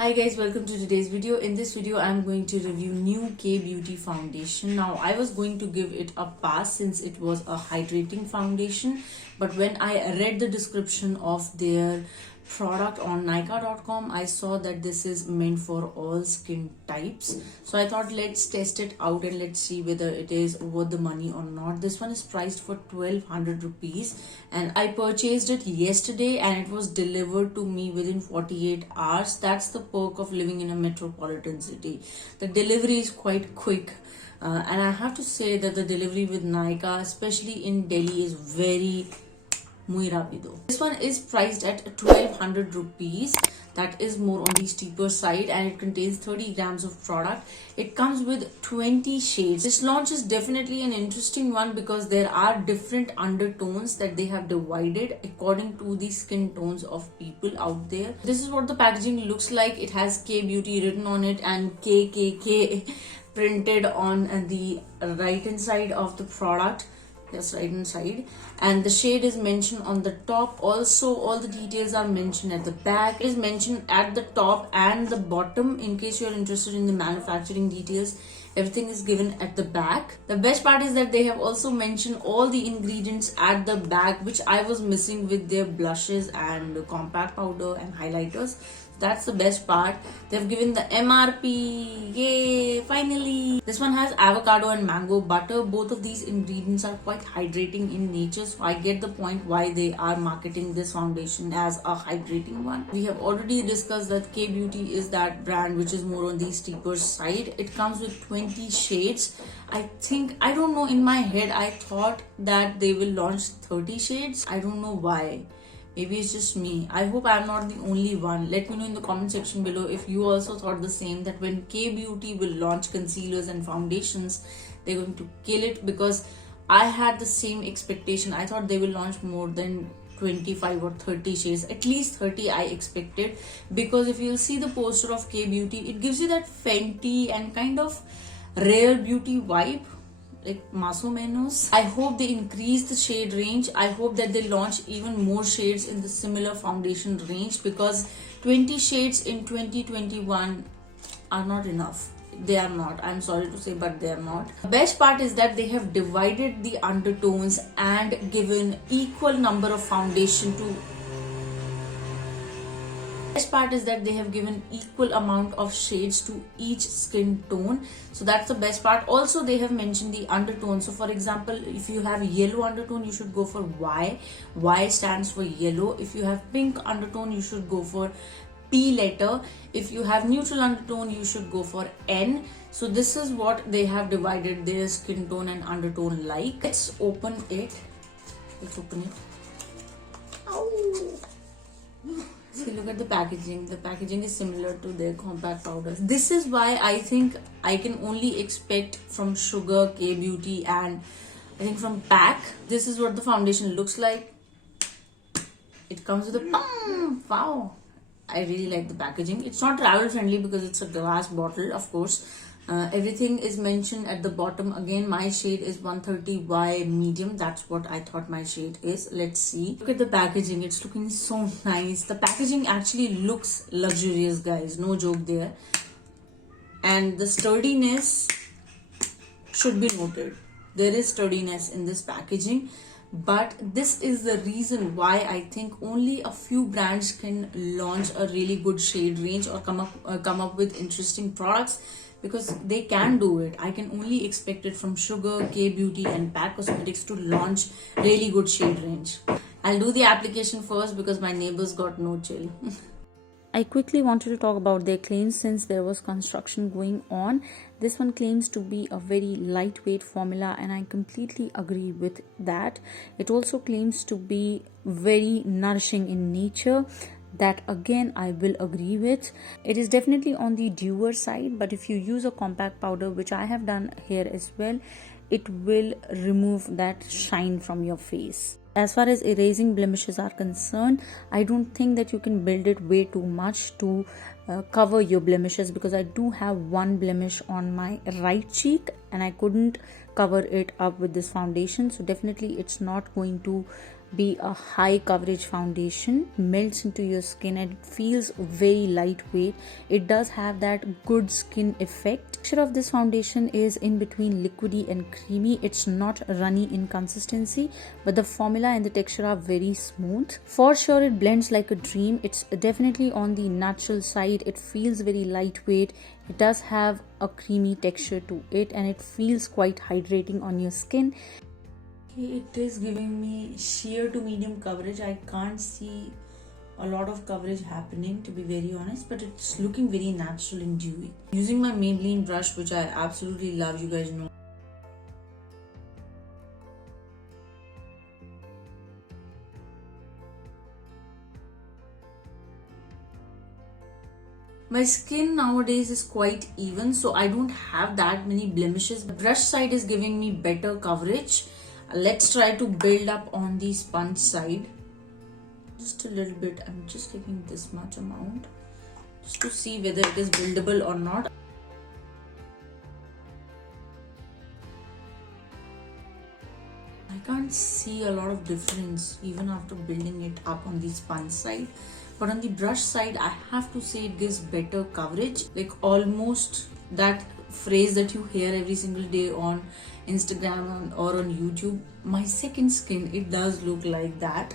Hi guys, welcome to today's video. In this video, I'm going to review new K Beauty foundation. Now, I was going to give it a pass since it was a hydrating foundation, but when I read the description of their product on Nykaa.com, I saw that this is meant for all skin types. So I thought let's test it out and let's see whether it is worth the money or not. This one is priced for 1200 rupees and I purchased it yesterday and it was delivered to me within 48 hours. That's the perk of living in a metropolitan city. The delivery is quite quick. And I have to say that the delivery with Nykaa, especially in Delhi, is very muy rápido. This one is priced at 1200 rupees. That is more on the steeper side and it contains 30 grams of product. It comes with 20 shades. This launch is definitely an interesting one because there are different undertones that they have divided according to the skin tones of people out there. This is what the packaging looks like. It has K Beauty written on it and KKK printed on the right hand side of the product. Yes, right inside, and the shade is mentioned on the top. Also, all the details are mentioned at the back. It is mentioned at the top and the bottom in case you are interested in the manufacturing details. Everything is given at the back. The best part is that they have also mentioned all the ingredients at the back, which I was missing with their blushes and compact powder and highlighters. That's the best part. They've given the MRP. Yay, finally. This one has avocado and mango butter. Both of these ingredients are quite hydrating in nature, so I get the point why they are marketing this foundation as a hydrating one. We have already discussed that K Beauty is that brand which is more on the steeper side. It comes with 20 shades. I don't know, in my head I thought that they will launch 30 shades. I don't know why. Maybe it's just me. I hope I'm not the only one. Let me know in the comment section below if you also thought the same, that when K Beauty will launch concealers and foundations, they're going to kill it, because I had the same expectation. I thought they will launch more than 25 or 30 shades. At least 30 I expected, because if you'll see the poster of K Beauty, it gives you that Fenty and kind of Rare Beauty vibe, like más o menos. I hope they increase the shade range. I hope that they launch even more shades in the similar foundation range, because 20 shades in 2021 are not enough. They are not. I'm sorry to say, but they are not. The best part is that they have divided the undertones and given equal number of foundation to best part is that they have given equal amount of shades to each skin tone, so that's the best part. Also, they have mentioned the undertone. So for example, if you have yellow undertone, you should go for Y stands for yellow. If you have pink undertone, you should go for P letter. If you have neutral undertone, you should go for N. So this is what they have divided their skin tone and undertone like. Let's open it. Let's open it. Ow. See, look at the packaging. The packaging is similar to their compact powders. This is why I think I can only expect from Sugar, K Beauty, and I think from PAC. This is what the foundation looks like. It comes with a wow. I really like the packaging. It's not travel friendly because it's a glass bottle, of course. Everything is mentioned at the bottom. Again, my shade is 130Y medium. That's what I thought my shade is. Let's see. Look at the packaging. It's looking so nice. The packaging actually looks luxurious, guys. No joke there. And the sturdiness should be noted. There is sturdiness in this packaging. But this is the reason why I think only a few brands can launch a really good shade range or come up with interesting products, because they can do it. I can only expect it from Sugar, K Beauty, and PAC Cosmetics to launch really good shade range. I'll do the application first because my neighbors got no chill. I quickly wanted to talk about their claims since there was construction going on. This one claims to be a very lightweight formula and I completely agree with that. It also claims to be very nourishing in nature. That again I will agree with. It is definitely on the dewer side, but if you use a compact powder, which I have done here as well, it will remove that shine from your face. As far as erasing blemishes are concerned, I don't think that you can build it way too much to cover your blemishes, because I do have one blemish on my right cheek and I couldn't cover it up with this foundation. So definitely it's not going to be a high coverage foundation, melts into your skin and it feels very lightweight. It does have that good skin effect. Texture of this foundation is in between liquidy and creamy. It's not runny in consistency, but the formula and the texture are very smooth. For sure it blends like a dream. It's definitely on the natural side. It feels very lightweight. It does have a creamy texture to it and it feels quite hydrating on your skin. It is giving me sheer to medium coverage. I can't see a lot of coverage happening, to be very honest, but it's looking very natural and dewy. Using my Maybelline brush, which I absolutely love, you guys know. My skin nowadays is quite even, so I don't have that many blemishes. The brush side is giving me better coverage. Let's try to build up on the sponge side. Just a little bit. I'm just taking this much amount just to see whether it is buildable or not. I can't see a lot of difference even after building it up on the sponge side. But on the brush side, I have to say it gives better coverage. Like almost that phrase that you hear every single day on Instagram or on YouTube. My second skin, it does look like that.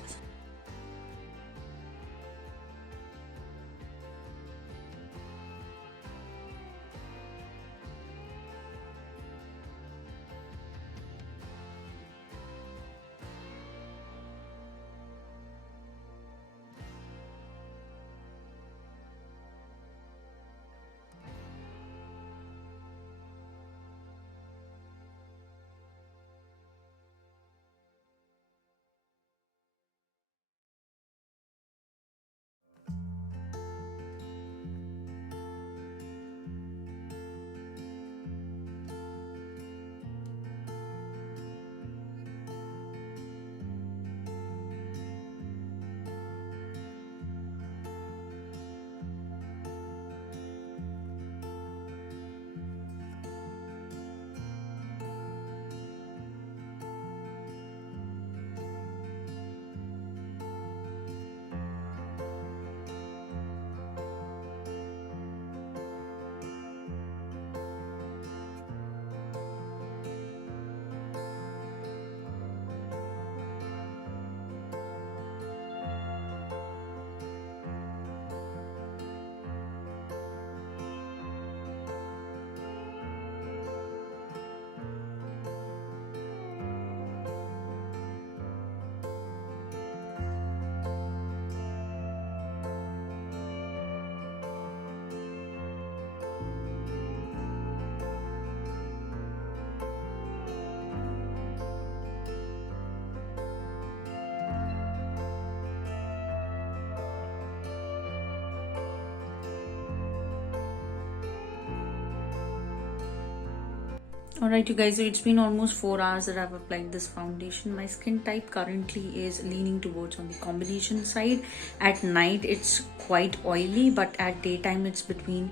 Alright you guys, so it's been almost 4 hours that I've applied this foundation. My skin type currently is leaning towards on the combination side. At night it's quite oily, but at daytime it's between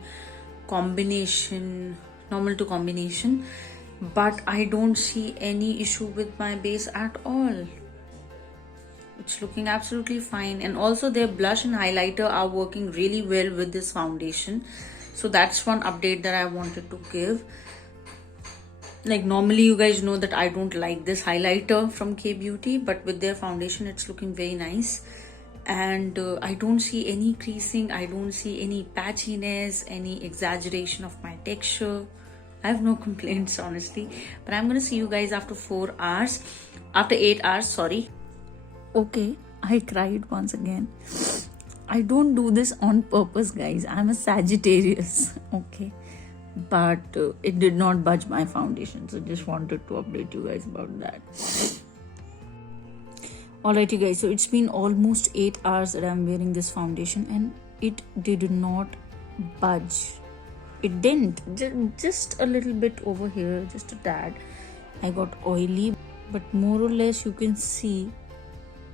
combination, normal to combination. But I don't see any issue with my base at all. It's looking absolutely fine, and also their blush and highlighter are working really well with this foundation. So that's one update that I wanted to give. Like normally you guys know that I don't like this highlighter from Kay Beauty, but with their foundation it's looking very nice. And I don't see any creasing, I don't see any patchiness, any exaggeration of my texture. I have no complaints honestly, but I'm gonna see you guys after 4 hours, after 8 hours, sorry. Okay, I cried once again. I don't do this on purpose guys, I'm a Sagittarius, okay, but it did not budge my foundation, so just wanted to update you guys about that. Alright you guys, so it's been almost 8 hours that I'm wearing this foundation and it did not budge. It didn't, just a little bit over here, just a tad. I got oily, but more or less you can see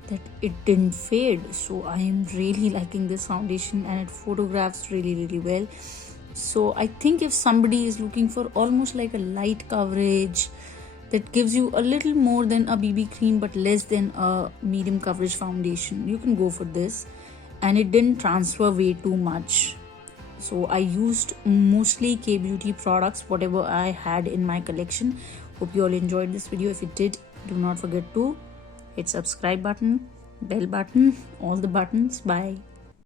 that it didn't fade. So I am really liking this foundation and it photographs really well. So I think if somebody is looking for almost like a light coverage, that gives you a little more than a BB cream but less than a medium coverage foundation. You can go for this, and it didn't transfer way too much. So I used mostly K-beauty products, whatever I had in my collection. Hope you all enjoyed this video. If you did, do not forget to hit subscribe button, bell button, all the buttons. Bye.